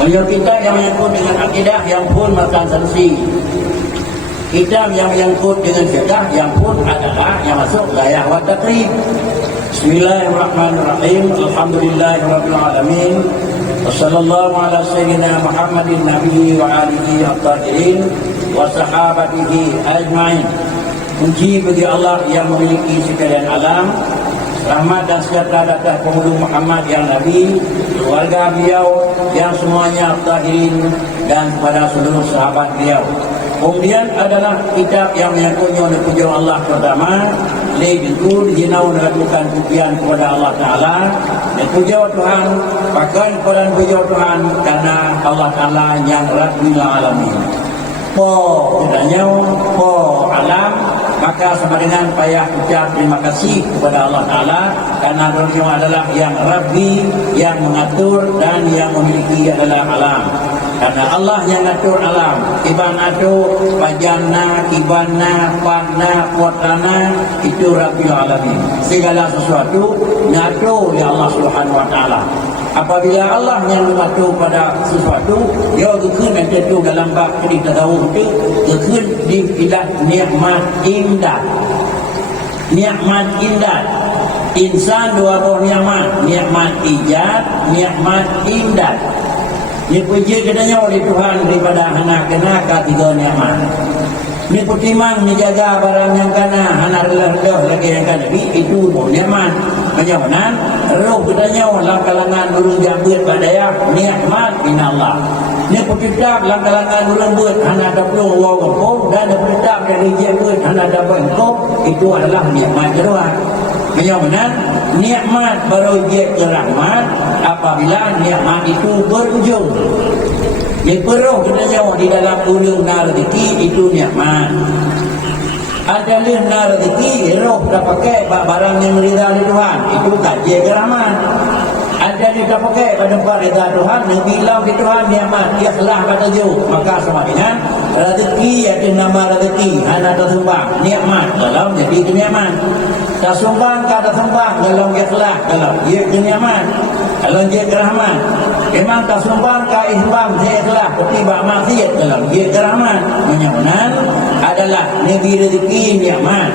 Beliau kitab yang menyangkut dengan akidah yang pun makan sanksi. Kitab yang menyangkut dengan fiqh yang pun adalah yang masuk layah wa taqrib. Bismillahirrahmanirrahim. Alhamdulillahirabbil alamin. Wassallallahu ala sayyidina Muhammadin nabiyyi wa alihi at-tahirin wa sahabatihi ajmain. Puji bagi Allah yang memiliki sekalian alam. Rahmat dan sejahtera atas penghulu Muhammad yang Nabi, keluarga beliau yang semuanya tahirin, dan kepada seluruh sahabat beliau. Kemudian adalah kitab yang menyangkutnya oleh pujian Allah pertama, Laidul Jinau melakukan pujian kepada Allah Ta'ala, dan pujian Tuhan, bahkan kepada pujian Tuhan karena Allah Ta'ala yang Rabbul Alamin. Po katanya, po alam, maka sama dengan payah ucap terima kasih kepada Allah Ta'ala karena beliau adalah yang Rabbi, yang mengatur dan yang memiliki adalah alam. Karena Allah yang ngatur alam, iban atur pajana, ibana, panna, kuatana, itu Rabbil Alamin. Segala sesuatu ngatur oleh Allah Subhanahu Wa Taala. Apabila Allah yang mengatur pada sesuatu, dia gekun dan jatuh dalam bab kita tahu itu gekun di ilah nikmat indah. Nikmat indah. Insan dua buah nikmat, nikmat ijat, nikmat indah. Dipuji katanya oleh Tuhan daripada anak kena ketiga nikmat. Ni putimang ni jaga barang yang kana anak relah lagi yang kana itu nikmat. Macam mana? Roh katanya dalam kalangan dulu yang buat badaya nikmat min Allah. Ni putitap dalam kalangan dulu buat anak dapur wong dan putitap dari dia buat anak dapur itu adalah nikmat kedua. Macam mana? Nikmat baru dia ke rahmat apabila nikmat itu berujung. Dia perlu kita jawab di dalam ulung rezeki itu nikmat. Ada lina rezeki, roh dah pakai barang yang rida oleh Tuhan, itu kaji ke rahmat. Ada dia pakai pada rida Tuhan, bilau di Tuhan nikmat, dia salah pada jauh. Maka sama dengan rezeki ada nama rezeki, anak tersumbang nikmat dalam jadi itu nikmat. Tak sumbang ke tak sumbang dalam ikhlas dalam dia ke nikmat, dalam dia ke rahmat. Memang tak sumbang ke ikhlas dia ikhlas ketiba maksiat dalam dia ke rahmat. Menyaman adalah negeri rezeki nikmat.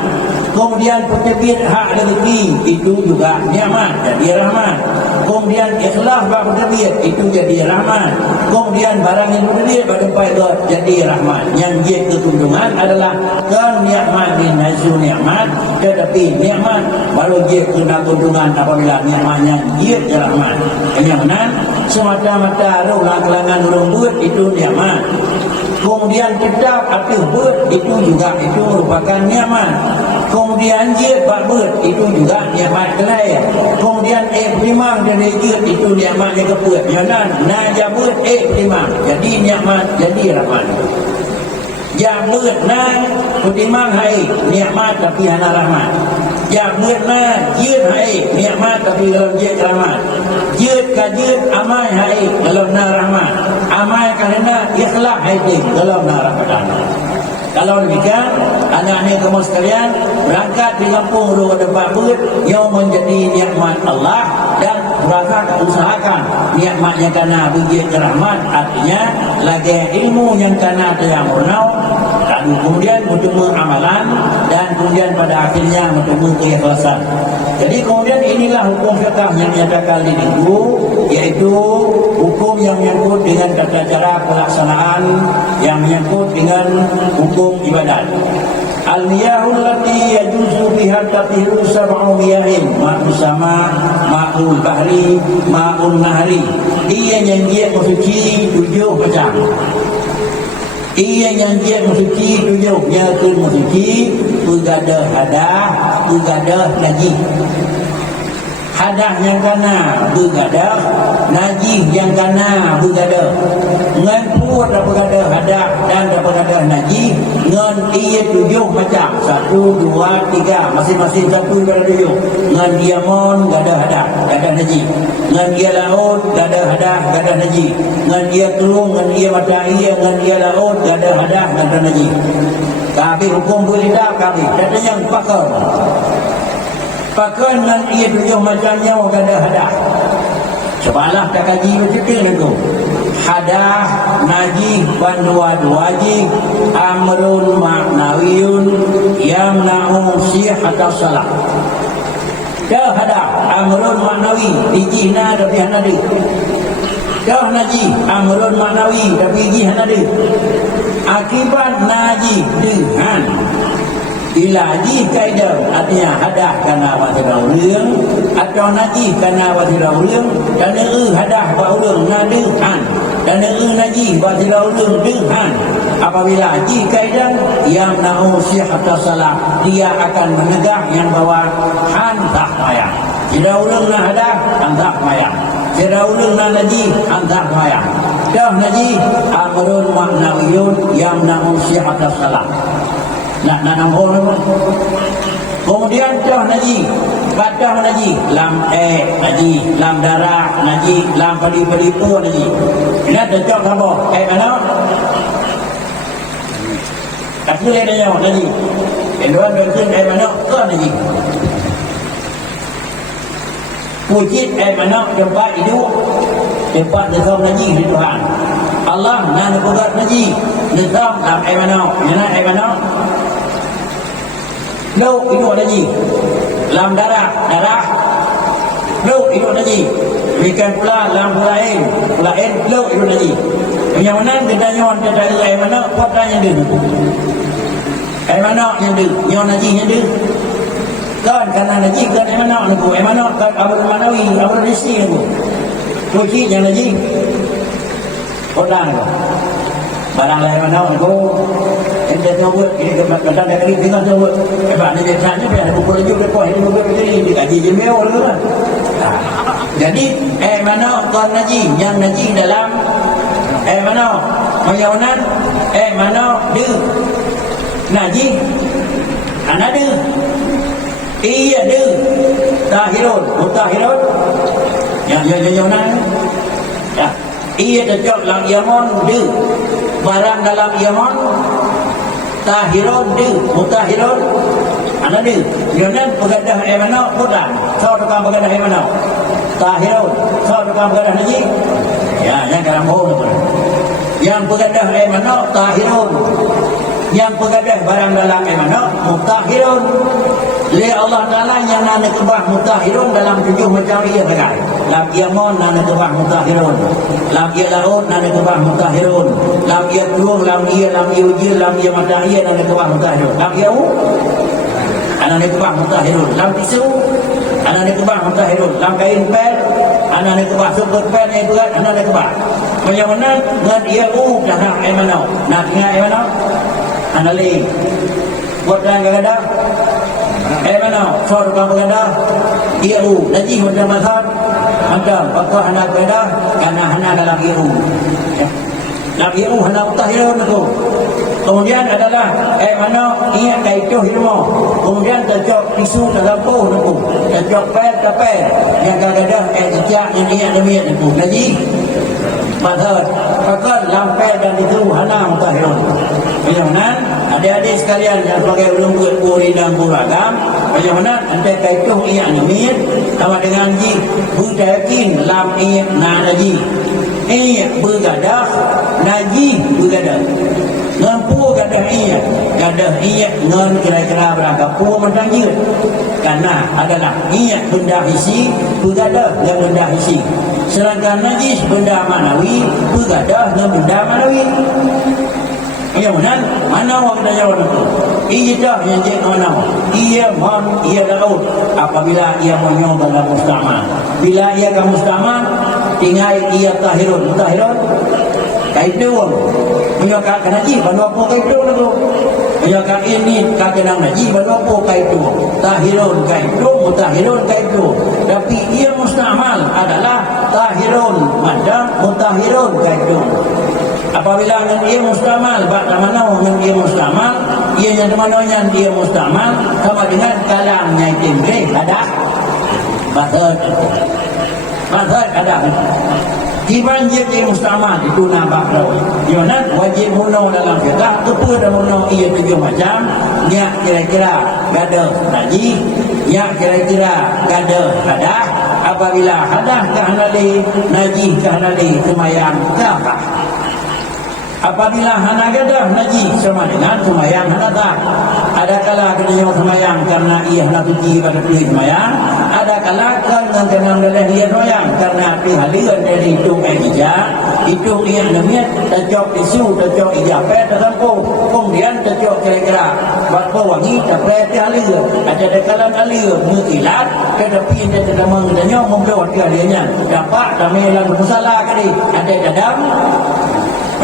Kemudian penerbit hak rezeki itu juga nikmat jadi rahmat. Kemudian ikhlas bab penerbit itu jadi rahmat. Kemudian barang yang penerbit pada faedah jadi rahmat. Yang dia ketuntungan adalah kenikmat din hasil nikmat, tetapi nikmat baru dia kena keuntungan apabila nikmatnya dia ke rahmat. Yang mana semata-mata roh kalangan orang buat itu nikmat. Kemudian kitab api buat itu juga itu merupakan nikmat. Kemudian dia buat itu juga nikmat kelai. Kemudian primang dan dia itu nikmatnya kebuat. Jangan nak buat primang jadi nikmat jadi rahmat. Yang buat nak primang hai nikmat tapi hana rahmat. Yang buat nak jid hai nikmat tapi dalam jid rahmat. Jid kajid amal hai dalam rahmat. Amal kerana ikhlas hai dalam rahmat. Kalau demikian, anak-anak kamu sekalian berangkat di kampung dua tempat buat yang menjadi nikmat Allah dan berangkat usahakan nikmat yang kena bagi rahmat, artinya lagi ilmu yang kena yang murnau, kemudian bertemu amalan dan kemudian pada akhirnya bertemu keikhlasan. Jadi kemudian inilah hukum fiqh yang nyatakan di minggu, yaitu hukum yang menyangkut dengan tata cara pelaksanaan yang menyangkut dengan hukum ibadat. Al-miyahul lati yajuzu biha tatiru sab'u miyahin, ma'ul sama, ma'ul bahri, ma'ul nahri. Ia yang dia mensuci 7 macam. Ia yang dia mensuci 7, iaitu mensuci bergada hadah, bergada najis. Hadah yang kana bergada, najis yang kana bergada. Ngan puat dah bergada hadah dan dah bergada najis, ngan ia 7 macam. 1, 2, 3, masing-masing 1 pada 7. Ngan dia mon gada hadah, gada najis. Ngan dia laut gada hadah, gada najis. Ngan dia kelung, ngan dia mata ia, ngan dia laut gada hadah, gada najis. Kami hukum boleh tak kami. Kata yang pakar. Pakar dan ia 7 macamnya orang ada hadah. Cobalah tak kaji bercerita dengan tu. hadah najih banduad wajib amrun ma'nawiyun yamna'u sihhatas salat. Dah hadah amrun ma'nawi dijihna tapi hanadi. Dah najih amrun ma'nawi tapi jihna di. Akibat najih dengan ilaji kaidah artinya hadah kerana wasirau ulang atau najih kerana wasirau ulang dan hadah wa ulang nadihan dan najih wasirau ulang dengan apabila haji kaidah yang na'u sihhatas salat dia akan menegak yang bawa hantar mayang tidak ulang na hadah hantar mayang tidak ulang na najih hantar mayang dah najih amrun ma'nawiyun yang na'u sihhatas salat. Nak nombor kemudian dah naji badah naji lam naji lam darah naji lam padi-padi naji ini ada cok apa mana kasih le dia naji kedua dosen mana ke naji pujit mana tempat hidup tempat nizam naji di Tuhan Allah nak buat naji nizam lam mana mana Lo itu ada ji, lam darah, lo itu ada ji, bukan pula lam lain, lo itu ada ji. Yang mana kita nyon kita dari mana, kota yang dia, mana yang dia, nyon ada ji yang dia. Kan karena ada ji kan mana aku, mana kan abang manawi, abang resi aku. Kunci yang ada ji, kota aku. Barang lain mana aku. Kita tahu ini kadang kali kita tahu apa ni biasanya biar pukul tujuh lekor ini pukul ini dikaji jemel kan. Jadi mana tuan naji yang naji dalam mana mayanan mana dia naji anak dia iya dia tahirun mutahirun yang mana ya iya cocok lang Yaman dia barang dalam Yaman tahirun di mutahirun ana di yang pegadah mana putan so tukang pegadah mana tahirun so tukang pegadah naji ya yang dalam hol yang pegadah mana tahirun yang pegadah barang dalam mana mutahirun li Allah Taala yang nana kebah mutahirun dalam 7 macam ia pegang lam Yaman nana kebah mutahirun lam ia laut nana kebah mutahirun lam ia tuang lam ia uji lam ia mata ia nana kebah mutahirun lam ia nana kebah mutahirun lam tisu nana kebah mutahirun lam kain pel nana kebah super pel ni berat nana kebah macam mana dengan ia dah nak mana nak ingat mana ana li buat dan gada mana sor ka gada iu naji macam mazhab macam apa anak gada kana hana dalam iu dalam iu hana mutahirun tu kemudian adalah mana ingat kaitu ilmu kemudian terjok isu dalam po tu terjok pel yang gada jejak yang ingat demi itu naji mazhab fakar lampai dan itu hana mutahirun. Bagaimana adik-adik sekalian yang sebagai ulama puri dan beragam, bagaimana anda kaitu ia namanya sama dengan ji budakin lam ia naji ia bergadah naji bergadah ngampu gadah ia ngan kira-kira beragam pu macam dia karena adalah ia benda isi bergadah dan benda isi sedangkan najis benda manawi bergadah dan benda manawi. Bagaimana? Mana orang kita jawab itu? Ia yang jadi mana? Ia laut. Apabila ia menyoba dalam mustaman. Bila ia ke mustaman, tinggal ia tahirun. Mutahirun, kaitu. Menyokak naji, baru apa kaitu itu? Menyokak ini kakak naji, baru apa kaitu? Tahirun kaitu, mutahirun kaitu. Tapi ia mustamal adalah tahirun, madam mutahirun kaitu. Apabila dengan ia mustamal, pada mana dengan ia mustamal, ia yang mana yang dia mustamal, sama dengan kalangnya tinggi, ada mazhab ada. Dibanjir di mustamal itu nampak tahu. Jangan wajib muno dalam fiqh, kepada muno ia 7 macam, nya kira-kira gada naji, nya kira-kira gada ada, apabila hadah kahanali najis kahanali semayang kah. Apabila hana gadah najis sama dengan semayang hana tak. Ada kala kena semayang karena ia hana suci pada pilih semayang. Ada kala kena dalam dia semayang karena api haliran dari hitung hijab. Hitung ia namanya tercok isu, tercok ijabet, tersampung. Kemudian tercok kira-kira bapa wangi, terpret haliran. Ada kala haliran mengilat, tetapi dia tidak mengenanya membuat kaliannya. Dapat kami lalu masalah kali. Ada dadam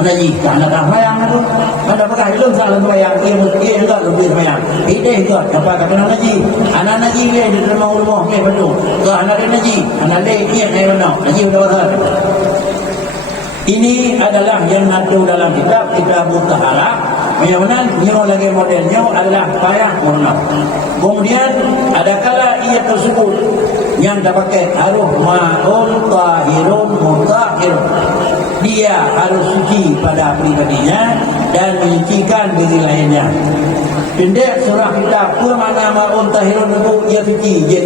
najis karena semayang itu ada pakai belum salah semayang ia enggak lebih semayang ini enggak apa kata najis anak najis dia di dalam rumah ni betul ke anak dia najis anak dia ia ni benar najis betul. Ini adalah yang ada dalam kitab Mutaharah. Memang nyo lagi modelnya adalah payah murna. Kemudian ada kala ia tersebut yang pakai harus ma'un tahirun mutahhirun. Dia harus suci pada pribadinya dan menyucikan diri lainnya. Pendek surah kita apa mana ma'un tahirun itu ia suci je.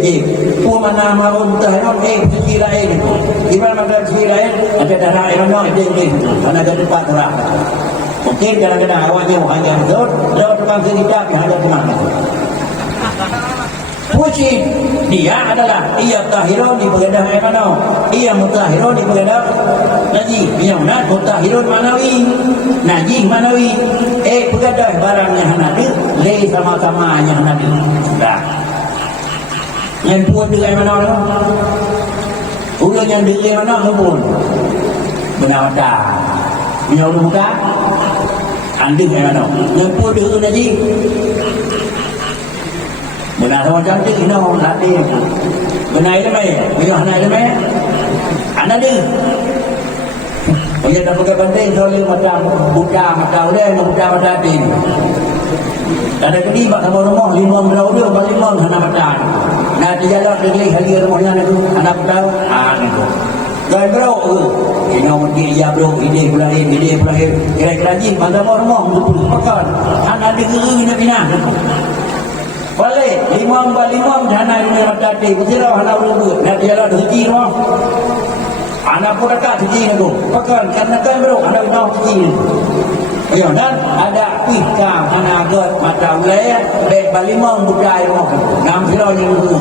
Apa mana ma'un tahirun suci lain itu. Di mana ada suci lain ada darah air itu. Mana ada tempat darah. Mungkin kadang-kadang awaknya hanya betul, lewat tukang cerita yang ada tenang. Puji dia adalah ia tahirun di begadah air mana? Ia mutahirun di begadah najis. Yang mana mutahirun manawi, najis manawi. Begadah barangnya hanadi, le sama-sama yang hanadi. Sudah. Yang pun di air mana? Ulang yang di air mana pun benar dah. Yang muka anding air mana? Yang pun di air najis. Benar orang cantik ini orang hati. Benar itu mai, benar benar itu mai. Anak dia. Dia dah pakai penting soalnya macam budak macam dia, budak macam dia. Ada kedi bak sama rumah 5 berau dia, 5 hana macam. Nah dia jalan pergi hari rumahnya itu anak budak, itu. Gaya berau ini orang dia bro, ini berakhir, kira-kira jin pada rumah betul makan. Anak dia geri bina. Boleh, limam dana ini matati, berjauh anak urut, nak dia lah suci rumah. Anak pun dekat suci ni tu, pakai karena kan bro, anak dah suci. Ya, dan ada pihak anak agak mata wilayah, baik balimam budaya rumah, nam sila yang itu.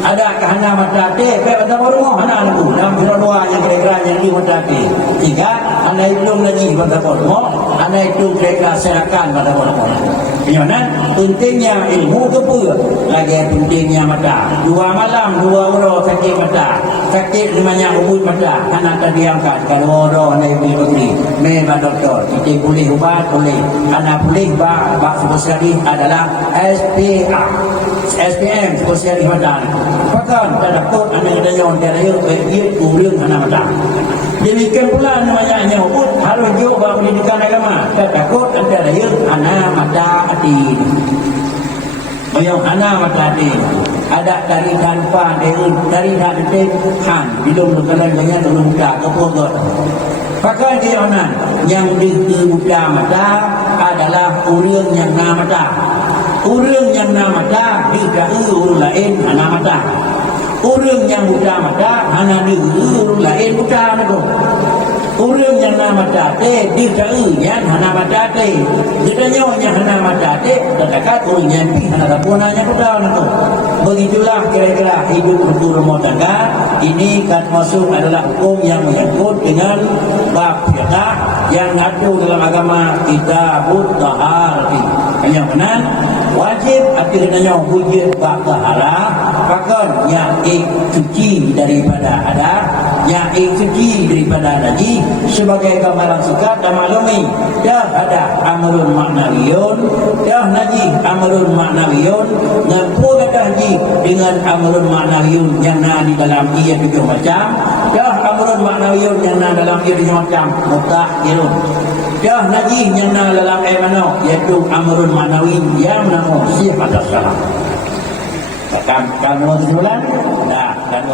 Ada kahana matati, baik pada rumah anak tu, nam sila dua yang kira-kira yang di matati. Tiga, anak itu lagi pada rumah, anak itu kira-kira serahkan pada rumah. Yang pentingnya ilmu ke apa? Lagi pentingnya mata. 2 malam 2 orang sakit mata. Sakit namanya ubud mata. Anak tadi angkat kalau orang naik beli memang doktor. Kita boleh ubat boleh. Anak boleh bak sekali adalah SPA. SPM sekali mata. Pakan tak dapat anak dayon dia dia urang anak mata. Demikian pula namanya ubud harus juga pendidikan agama. Tak takut antara dia anak mata hati. Yang anak mata hati. Ada dari tanpa dari hati han hidung berkelan dengan muka kepotong. Pakai dia anak yang dibuka mata adalah urang yang nama mata. Urang yang nama mata tidak urang lain anak mata. Urang yang buta mata hana urang lain buta itu. Urang yang nama mata teh yang hana mata teh. Ditanya hana mata teh terdekat urang yang pi hana kapunanya buta itu. Begitulah kira-kira hidup berumah tangga. Ini kan masuk adalah hukum yang menyangkut dengan bab fiqh yang ngatur dalam agama kita Mutaharah. Yang benar wajib akhirnya wujud bab taharah pakai yang suci daripada ada yang suci daripada najis sebagai gambaran sikap dan maklumi dah ada amrun maknawiyun dah najis amrun maknawiyun dan pun ada haji dengan amrun maknawiyun yang ada di dalam ia tujuh macam dah amrun maknawiyun yang ada dalam ia tujuh macam mutahhirun dah najis yang ada dalam mana iaitu amrun maknawi yang nama sifat salah. Kamu sebulan dah dan